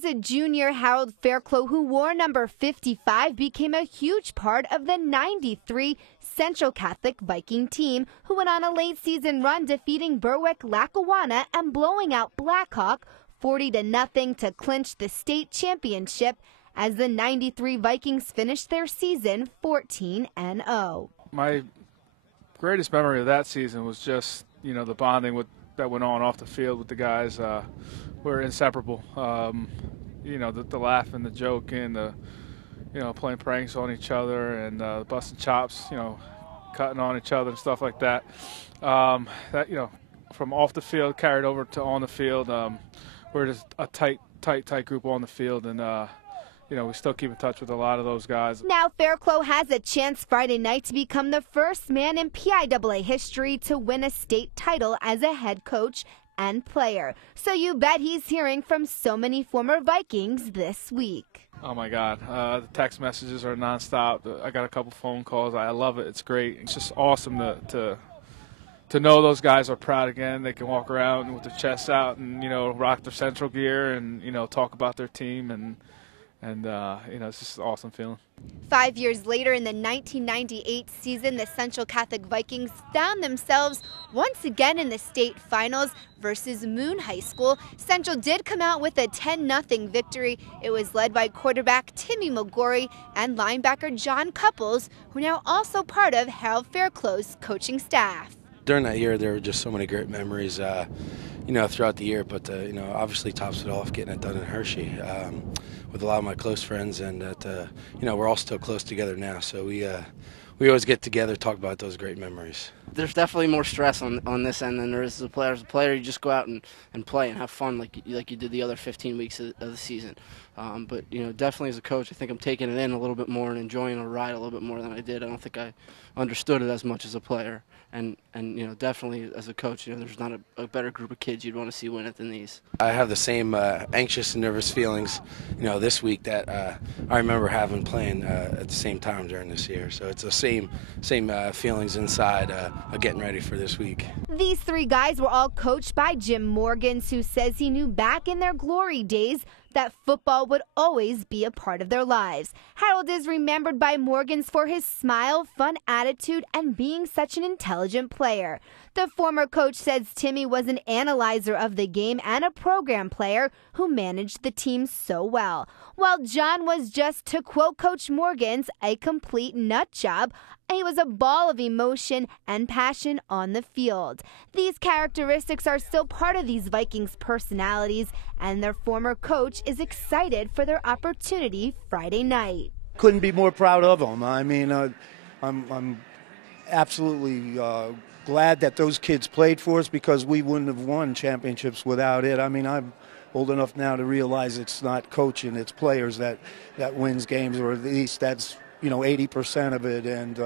As a junior, Harold Fairclough, who wore number 55, became a huge part of the '93 Central Catholic Viking team, who went on a late-season run defeating Berwick-Lackawanna and blowing out Blackhawk 40-0 to clinch the state championship as the '93 Vikings finished their season 14-0. My greatest memory of that season was just, the bonding that went on off the field with the guys. We're inseparable. The laughing, the joking, the playing pranks on each other, and busting chops, cutting on each other and stuff like that. From off the field carried over to on the field. We're just a tight group on the field, and we still keep in touch with a lot of those guys. Now Fairclough has a chance Friday night to become the first man in PIAA history to win a state title as a head coach and player. So you bet he's hearing from so many former Vikings this week. Oh my God, the text messages are nonstop. I got a couple phone calls. I love it. It's great. It's just awesome to know those guys are proud again. They can walk around with their chests out and rock their Central gear and talk about their team, and it's just an awesome feeling. 5 years later, in the 1998 season, the Central Catholic Vikings found themselves once again in the state finals versus Moon High School. Central did come out with a 10-0 victory. It was led by quarterback Timmy McGorry and linebacker John Cupples, who are now also part of Harold Fairclough's coaching staff. During that year, there were just so many great memories, throughout the year. But obviously tops it off getting it done in Hershey with a lot of my close friends, and that we're all still close together now. So we always get together, talk about those great memories. There's definitely more stress on this end than there is as a player. As a player, you just go out and play and have fun like you did the other 15 weeks of the season. But definitely as a coach, I think I'm taking it in a little bit more and enjoying the ride a little bit more than I did. I don't think I understood it as much as a player, and definitely as a coach, there's not a better group of kids you'd want to see win it than these. I have the same anxious and nervous feelings, this week that I remember having playing at the same time during this year. So it's the same feelings inside of getting ready for this week. These three guys were all coached by Jim Morgans, who says he knew back in their glory days that football would always be a part of their lives. Harold is remembered by Morgans for his smile, fun attitude, and being such an intelligent player. The former coach says Timmy was an analyzer of the game and a program player who managed the team so well, while John was just, to quote Coach Morgans, a complete nut job. He was a ball of emotion and passion on the field. These characteristics are still part of these Vikings personalities, and their former coach is excited for their opportunity Friday night. Couldn't be more proud of them. I mean, I'm absolutely glad that those kids played for us, because we wouldn't have won championships without it. I mean, I'm old enough now to realize it's not coaching, it's players that wins games, or at least that's 80% of it, and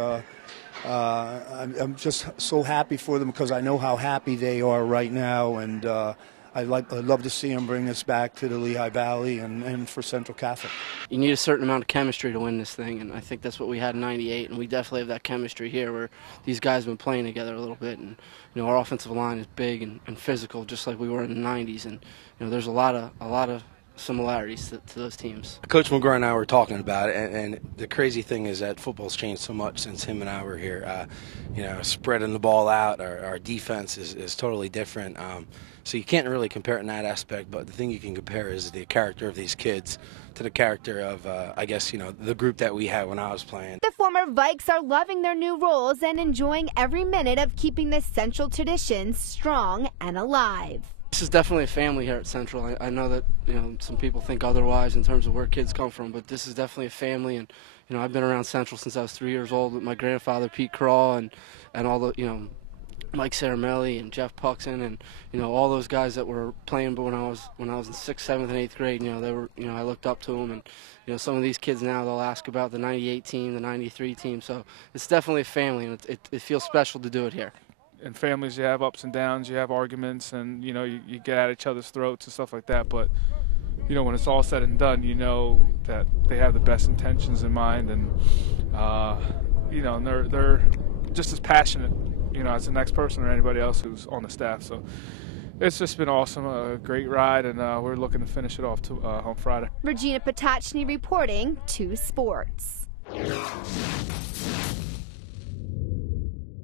I'm just so happy for them, because I know how happy they are right now, and I'd love to see them bring this back to the Lehigh Valley and for Central Catholic. You need a certain amount of chemistry to win this thing, and I think that's what we had in '98, and we definitely have that chemistry here, where these guys have been playing together a little bit, and our offensive line is big and physical, just like we were in the '90s, and there's a lot of similarities to those teams. Coach McGorry and I were talking about it, and the crazy thing is that football's changed so much since him and I were here. Spreading the ball out, our defense is totally different. So you can't really compare it in that aspect, but the thing you can compare is the character of these kids to the character of, the group that we had when I was playing. The former Vikes are loving their new roles and enjoying every minute of keeping the Central traditions strong and alive. This is definitely a family here at Central. I know that some people think otherwise in terms of where kids come from, but this is definitely a family. And I've been around Central since I was 3 years old with my grandfather Pete Craw and all the Mike Saramelli and Jeff Puxon and all those guys that were playing. But when I was in 6th, 7th, and 8th grade, they were I looked up to them. And some of these kids now, they'll ask about the '98 team, the '93 team. So it's definitely a family, and it feels special to do it here. In families, you have ups and downs, you have arguments, and you get at each other's throats and stuff like that. But when it's all said and done, that they have the best intentions in mind, and and they're just as passionate, as the next person or anybody else who's on the staff. So It's just been awesome, a great ride, and we're looking to finish it off on Friday. Regina Potachny reporting 2 Sports.